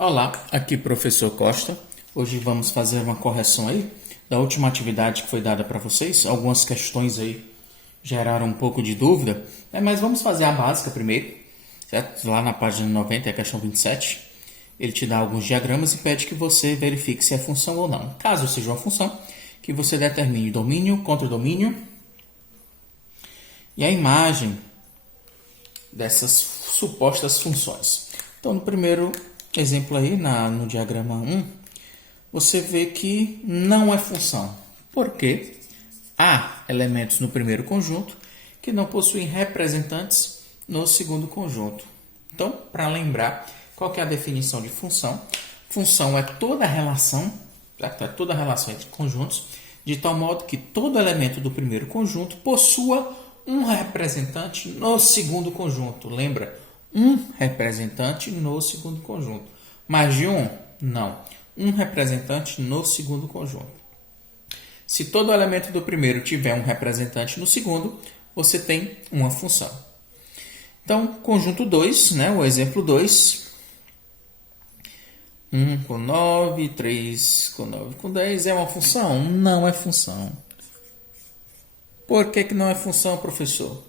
Olá, aqui professor Costa. Hoje vamos fazer uma correção aí da última atividade que foi dada para vocês. Algumas questões aí geraram um pouco de dúvida, mas vamos fazer a básica primeiro, certo? Lá na página 90, é a questão 27. Ele te dá alguns diagramas e pede que você verifique se é função ou não. Caso seja uma função, que você determine domínio, contradomínio e a imagem dessas supostas funções. Então, no primeiro exemplo aí, no diagrama 1, você vê que não é função. Por quê? Há elementos no primeiro conjunto que não possuem representantes no segundo conjunto. Então, para lembrar, qual que é a definição de função? Função é toda relação, certo? É toda relação entre conjuntos, de tal modo que todo elemento do primeiro conjunto possua um representante no segundo conjunto. Lembra? Um representante no segundo conjunto. Mais de um? Não. Um representante no segundo conjunto. Se todo elemento do primeiro tiver um representante no segundo, você tem uma função. Então, conjunto 2, né, o exemplo 2. 1 com 9, 3 com 9 com 10 é uma função? Não é função. Por que não é função, professor?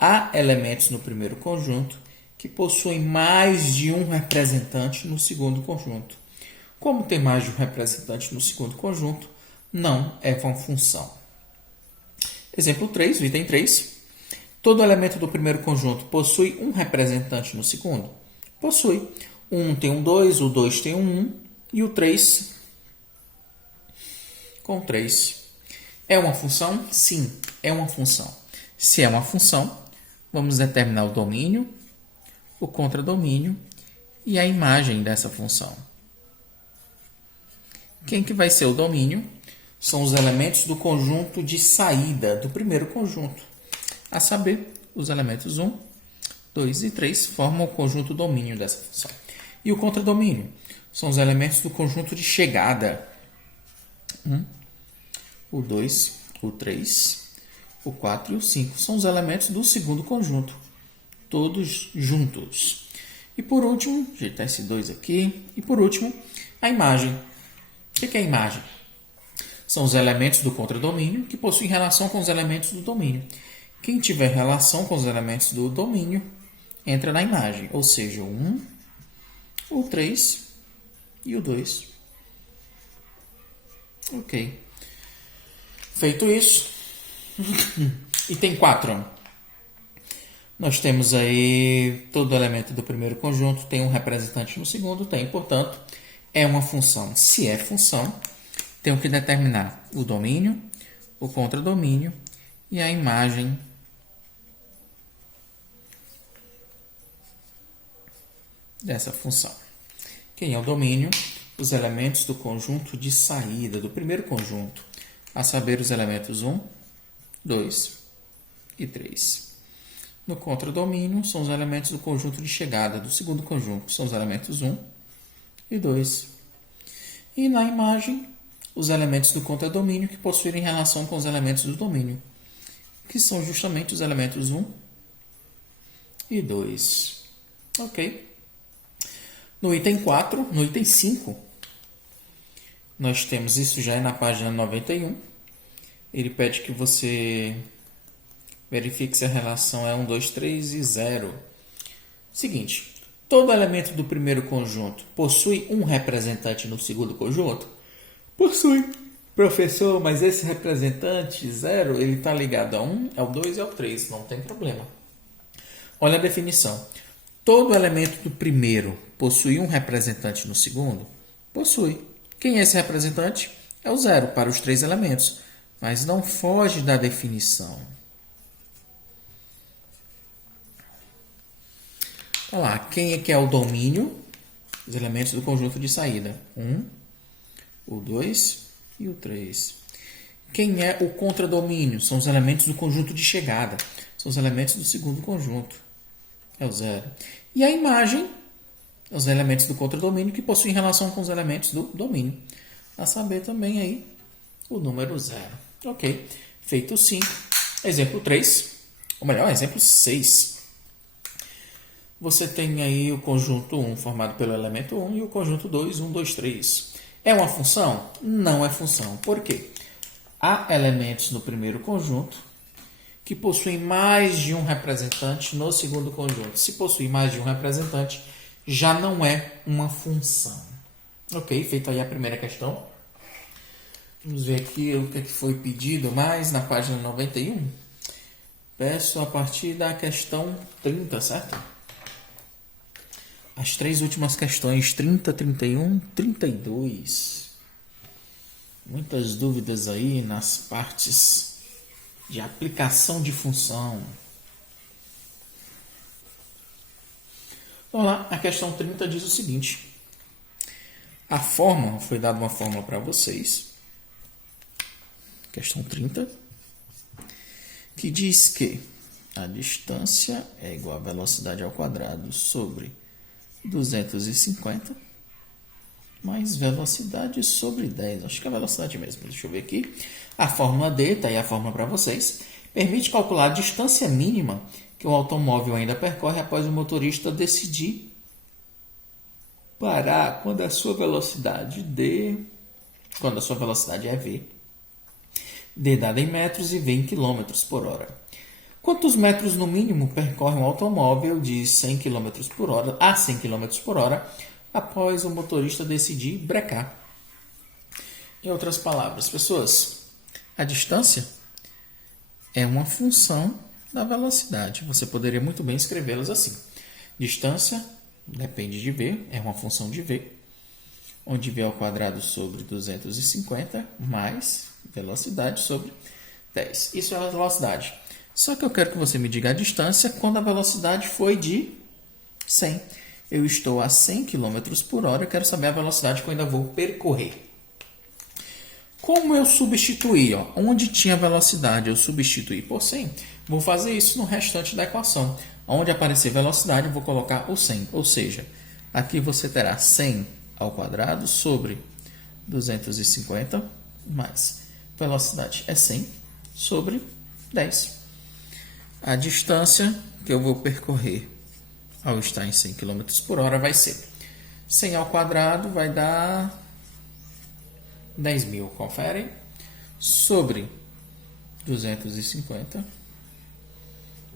Há elementos no primeiro conjunto que possuem mais de um representante no segundo conjunto. Como tem mais de um representante no segundo conjunto, não é uma função. Exemplo 3, item 3. Todo elemento do primeiro conjunto possui um representante no segundo? Possui. O 1 tem um 2, o 2 tem um 1 e o 3 com 3. É uma função? Sim, é uma função. Se é uma função, vamos determinar o domínio, o contradomínio e a imagem dessa função. Quem que vai ser o domínio? São os elementos do conjunto de saída do primeiro conjunto. A saber, os elementos 1, 2 e 3 formam o conjunto domínio dessa função. E o contradomínio? São os elementos do conjunto de chegada. O 2, o 3, o 4 e o 5 são os elementos do segundo conjunto. Todos juntos. E por último, ajeitar esse 2 aqui. E por último, a imagem. O que é a imagem? São os elementos do contradomínio que possuem relação com os elementos do domínio. Quem tiver relação com os elementos do domínio entra na imagem, ou seja, o 1, o 3 e o 2. Ok. Feito isso, item 4. Nós temos aí todo elemento do primeiro conjunto tem um representante no segundo, tem, portanto, é uma função. Se é função, tenho que determinar o domínio, o contradomínio e a imagem dessa função. Quem é o domínio? Os elementos do conjunto de saída do primeiro conjunto, a saber, os elementos 1, 2 e 3. No contradomínio, são os elementos do conjunto de chegada do segundo conjunto, são os elementos 1 e 2. E na imagem, os elementos do contradomínio que possuem relação com os elementos do domínio, que são justamente os elementos 1 e 2. Ok. No item 4, no item 5, nós temos, isso já é na página 91, ele pede que você verifique se a relação é 1, 2, 3 e 0. Seguinte, todo elemento do primeiro conjunto possui um representante no segundo conjunto? Possui. Professor, mas esse representante 0, ele está ligado a 1, ao 2 e ao 3, não tem problema. Olha a definição. Todo elemento do primeiro possui um representante no segundo? Possui. Quem é esse representante? É o 0 para os 3 elementos, mas não foge da definição. Olha lá, quem é que é o domínio? Os elementos do conjunto de saída. 1, o 2 e o 3. Quem é o contradomínio? São os elementos do conjunto de chegada. São os elementos do segundo conjunto. É o 0. E a imagem? Os elementos do contradomínio que possuem relação com os elementos do domínio. A saber também aí o número 0. Ok. Feito 5. Exemplo 3. Ou melhor, exemplo 6. você tem aí o conjunto 1 formado pelo elemento 1 e o conjunto 2, 1, 2, 3. É uma função? Não é função. Por quê? Há elementos no primeiro conjunto que possuem mais de um representante no segundo conjunto. Se possui mais de um representante, já não é uma função. Ok, feita aí a primeira questão. Vamos ver aqui o que foi pedido mais na página 91. Peço a partir da questão 30, certo? As três últimas questões, 30, 31, 32. Muitas dúvidas aí nas partes de aplicação de função. Vamos lá, a questão 30 diz o seguinte. A fórmula, foi dada uma fórmula para vocês. Questão 30. Que diz que a distância é igual a velocidade ao quadrado sobre 250 mais velocidade sobre 10. Acho que é a velocidade mesmo. Deixa eu ver aqui. A fórmula D, está aí a fórmula para vocês, permite calcular a distância mínima que o automóvel ainda percorre após o motorista decidir parar quando a sua velocidade é V, D dada em metros e V em quilômetros por hora. Quantos metros no mínimo percorre um automóvel de 100 km por hora a 100 km por hora após o motorista decidir brecar? Em outras palavras, pessoas, a distância é uma função da velocidade. Você poderia muito bem escrevê-las assim. Distância depende de V, é uma função de V, onde V ao quadrado sobre 250 mais velocidade sobre 10. Isso é a velocidade. Só que eu quero que você me diga a distância quando a velocidade foi de 100. Eu estou a 100 km por hora, eu quero saber a velocidade que eu ainda vou percorrer. Como eu substituir? Onde tinha velocidade, eu substituir por 100. Vou fazer isso no restante da equação. Onde aparecer velocidade, eu vou colocar o 100. Ou seja, aqui você terá 100 ao quadrado sobre 250 mais velocidade é 100 sobre 10. A distância que eu vou percorrer ao estar em 100 km por hora vai ser 100 ao quadrado, vai dar 10.000, conferem, sobre 250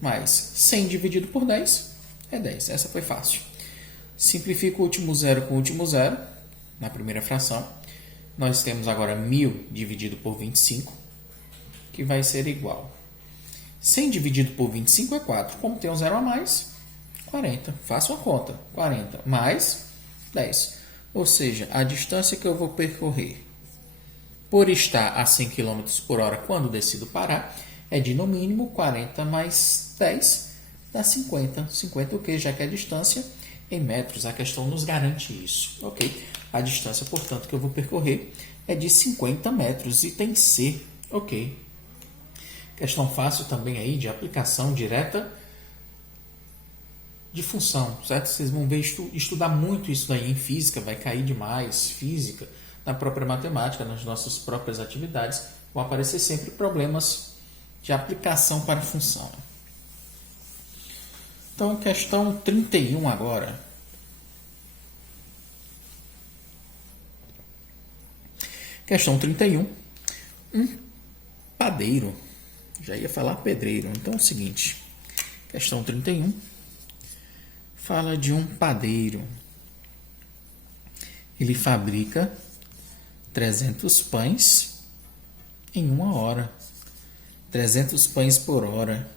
mais 100 dividido por 10 é 10. Essa foi fácil. Simplifico o último zero com o último zero na primeira fração. Nós temos agora 1.000 dividido por 25, que vai ser igual. 100 dividido por 25 é 4. Como tem um zero a mais, 40. Faço a conta. 40 mais 10. Ou seja, a distância que eu vou percorrer por estar a 100 km por hora quando decido parar é de no mínimo 40 mais 10 dá 50. 50 o quê? Já que a distância em metros, a questão nos garante isso. Ok? A distância, portanto, que eu vou percorrer é de 50 metros, item C. Ok. Questão fácil também aí de aplicação direta de função, certo? Vocês vão ver estudar muito isso daí em física, vai cair demais física, na própria matemática, nas nossas próprias atividades, vão aparecer sempre problemas de aplicação para função. Então, questão 31 agora. Questão 31. Um padeiro. Já ia falar pedreiro. Então é o seguinte. Questão 31. Fala de um padeiro. Ele fabrica 300 pães em 1 hora. 300 pães por hora.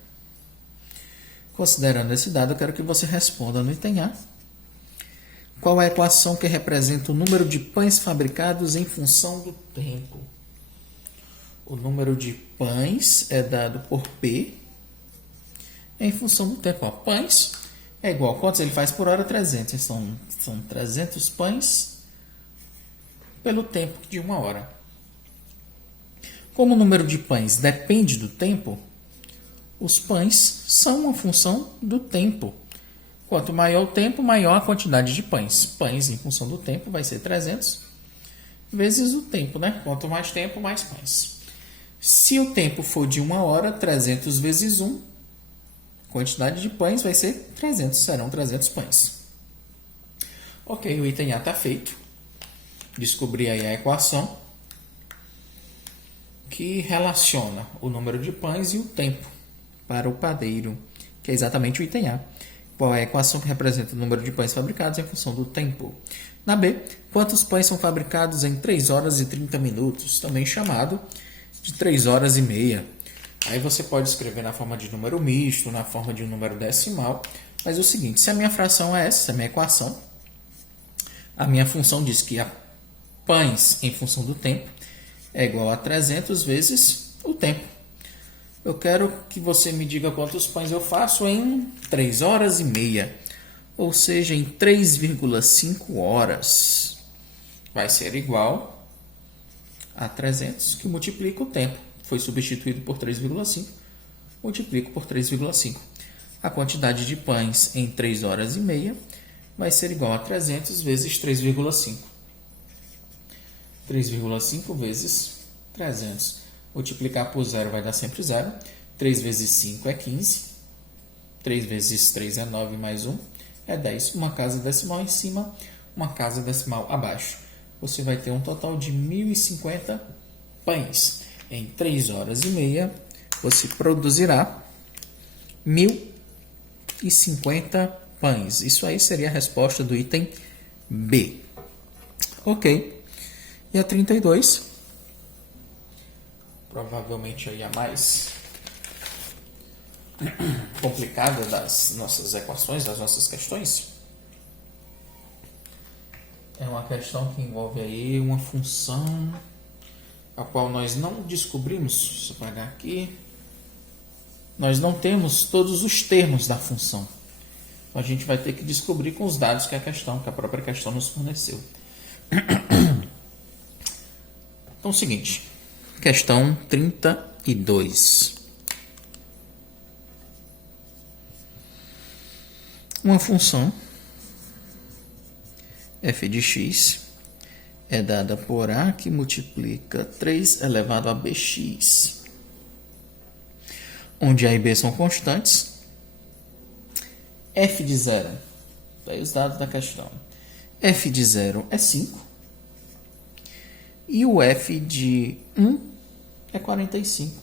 Considerando esse dado, eu quero que você responda no item A. Qual é a equação que representa o número de pães fabricados em função do tempo? O número de pães é dado por P em função do tempo. Ó, pães é igual a quantos ele faz por hora? 300. São 300 pães pelo tempo de 1 hora. Como o número de pães depende do tempo, os pães são uma função do tempo. Quanto maior o tempo, maior a quantidade de pães. Pães em função do tempo vai ser 300 vezes o tempo, né? Quanto mais tempo, mais pães. Se o tempo for de 1 hora, 300 vezes 1 Quantidade de pães vai ser 300, serão 300 pães. Ok, o item A está feito. Descobri aí a equação que relaciona o número de pães e o tempo para o padeiro, que é exatamente o item A. Qual é a equação que representa o número de pães fabricados em função do tempo? Na B, quantos pães são fabricados em 3 horas e 30 minutos, também chamado de 3 horas e meia. Aí você pode escrever na forma de número misto, na forma de um número decimal, mas é o seguinte, se a minha fração é essa, se a minha equação, a minha função diz que a pães em função do tempo é igual a 300 vezes o tempo. Eu quero que você me diga quantos pães eu faço em 3 horas e meia, ou seja, em 3,5 horas. Vai ser igual a 300, que multiplica o tempo. Foi substituído por 3,5, multiplico por 3,5. A quantidade de pães em 3 horas e meia vai ser igual a 300 vezes 3,5. 3,5 vezes 300. Multiplicar por 0 vai dar sempre 0. 3 vezes 5 é 15. 3 vezes 3 é 9 mais 1 é 10. Uma casa decimal em cima, uma casa decimal abaixo. Você vai ter um total de 1.050 pães. Em 3 horas e meia, você produzirá 1.050 pães. Isso aí seria a resposta do item B. Ok. E a 32, provavelmente aí a mais complicada das nossas equações, das nossas questões. É uma questão que envolve aí uma função a qual nós não descobrimos, deixa eu apagar aqui, nós não temos todos os termos da função. Então a gente vai ter que descobrir com os dados que a própria questão nos forneceu. Então é o seguinte, questão 32. Uma função f de x é dada por a que multiplica 3 elevado a bx, onde a e b são constantes. F de 0, daí os dados da questão. F de 0 é 5 e o f de 1 é 45.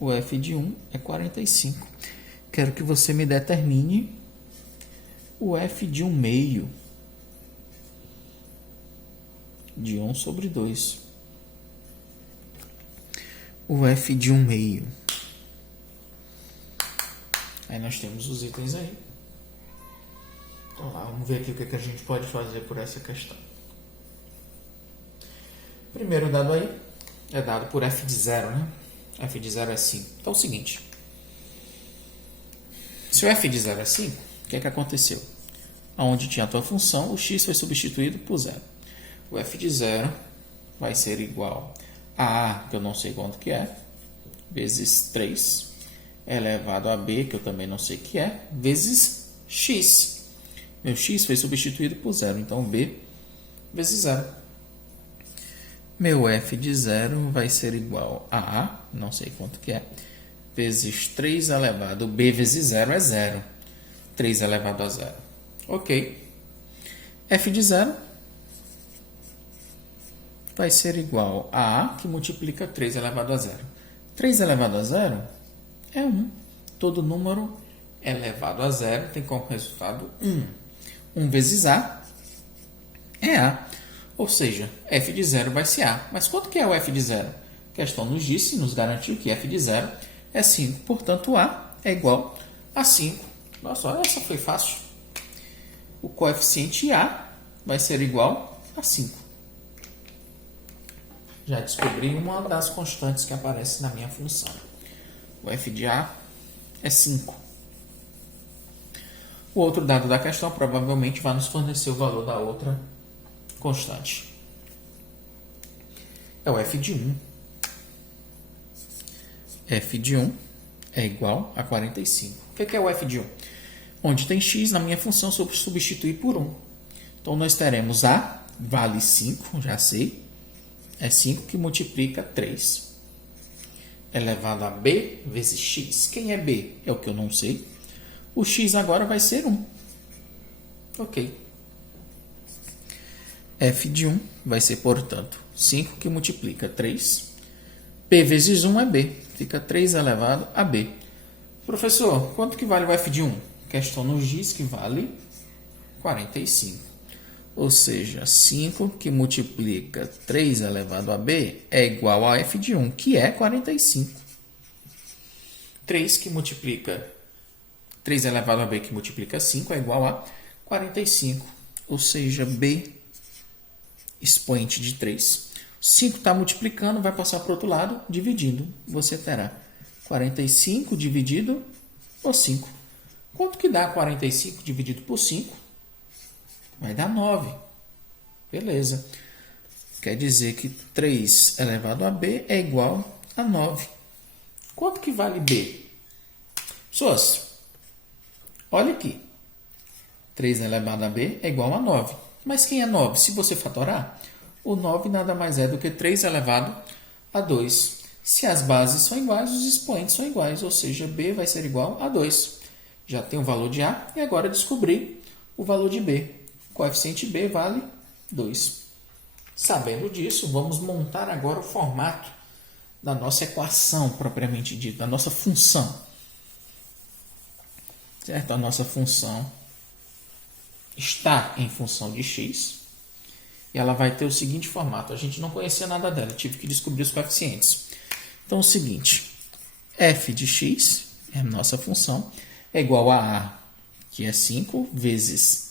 O f de 1 é 45. Quero que você me determine o f de 1 meio de 1 sobre 2. O f de 1 meio. Aí nós temos os itens aí. Então lá, vamos ver aqui o que a gente pode fazer por essa questão. Primeiro dado aí é dado por f de 0, né? F de 0 é 5. Então é o seguinte. Se o f de 0 é 5, o que é que aconteceu? Onde tinha a tua função, o x foi substituído por 0. O f de 0 vai ser igual a a, que eu não sei quanto que é, vezes 3, elevado a b, que eu também não sei o que é, vezes x. Meu x foi substituído por 0, então b vezes 0. Meu f de 0 vai ser igual a a, não sei quanto que é, vezes 3 elevado a b vezes 0 é 0. 3 elevado a 0. Ok. F de 0 vai ser igual a a, que multiplica 3 elevado a 0. 3 elevado a 0 é 1. Todo número elevado a 0 tem como resultado 1. 1 vezes a é a. Ou seja, f de 0 vai ser a. Mas quanto que é o f de 0? A questão nos disse, nos garantiu que f de 0 é 5. Portanto, a é igual a 5. Nossa, essa foi fácil. O coeficiente a vai ser igual a 5. Já descobri uma das constantes que aparece na minha função. O f de a é 5. O outro dado da questão provavelmente vai nos fornecer o valor da outra constante. É o f de 1. F de 1 é igual a 45. O que é o f de 1? Onde tem x, na minha função, eu substituir por 1. Então, nós teremos a vale 5, já sei. É 5 que multiplica 3. elevado a b vezes x. Quem é b? É o que eu não sei. O x agora vai ser 1. Ok. F de 1 vai ser, portanto, 5 que multiplica 3. P vezes 1 é b. Fica 3 elevado a b. Professor, quanto que vale o f de 1? A questão nos diz que vale 45. Ou seja, 5 que multiplica 3 elevado a b é igual a f de 1, que é 45. 3 que multiplica 3 elevado a b que multiplica 5 é igual a 45. Ou seja, b expoente de 3. 5 está multiplicando, vai passar para o outro lado, dividindo. Você terá 45 dividido por 5. Quanto que dá 45 dividido por 5? Vai dar 9. Beleza. Quer dizer que 3 elevado a b é igual a 9. Quanto que vale b? Pessoas, olha aqui. 3 elevado a b é igual a 9. Mas quem é 9? Se você fatorar, o 9 nada mais é do que 3 elevado a 2. Se as bases são iguais, os expoentes são iguais, ou seja, b vai ser igual a 2. Já tem o valor de a e agora descobrir o valor de b. O coeficiente b vale 2. Sabendo disso, vamos montar agora o formato da nossa equação propriamente dita, da nossa função. Certo? A nossa função está em função de x e ela vai ter o seguinte formato. A gente não conhecia nada dela, tive que descobrir os coeficientes. Então, é o seguinte, f de x, é a nossa função, é igual a que é 5, vezes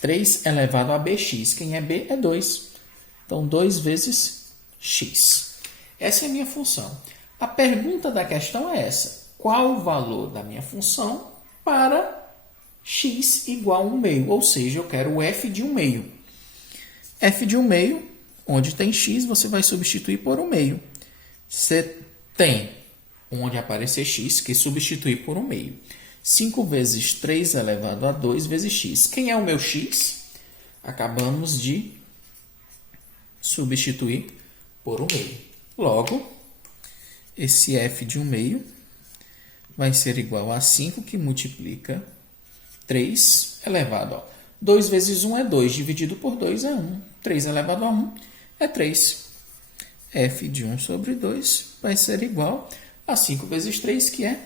3 elevado a bx. Quem é b é 2. Então, 2 vezes x. Essa é a minha função. A pergunta da questão é essa. Qual o valor da minha função para x igual a 1 meio? Ou seja, eu quero o f de 1 meio. F de 1 meio, onde tem x, você vai substituir por 1 meio. Você tem onde aparecer x, que substituir por 1 meio. 5 vezes 3 elevado a 2 vezes x. Quem é o meu x? Acabamos de substituir por 1 meio. Logo, esse f de 1 meio vai ser igual a 5 que multiplica 3 elevado a 2 vezes 1 é 2, dividido por 2 é 1. 3 elevado a 1 é 3. F de 1 sobre 2 vai ser igual a 5 vezes 3, que é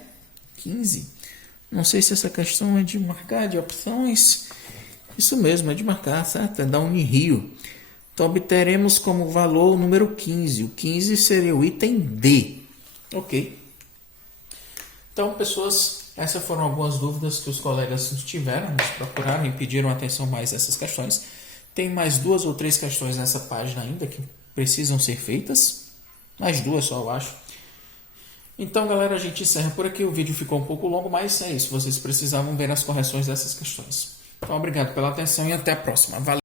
15. Não sei se essa questão é de marcar, de opções. Isso mesmo, é de marcar, certo? É da Unirio. Então, obteremos como valor o número 15. O 15 seria o item D. Ok. Então, pessoas, essas foram algumas dúvidas que os colegas tiveram, nos procuraram e pediram atenção mais a essas questões. Tem mais 2 ou 3 questões nessa página ainda que precisam ser feitas. Mais 2 só, eu acho. Então, galera, a gente encerra por aqui. O vídeo ficou um pouco longo, mas é isso. Vocês precisavam ver as correções dessas questões. Então, obrigado pela atenção e até a próxima. Valeu!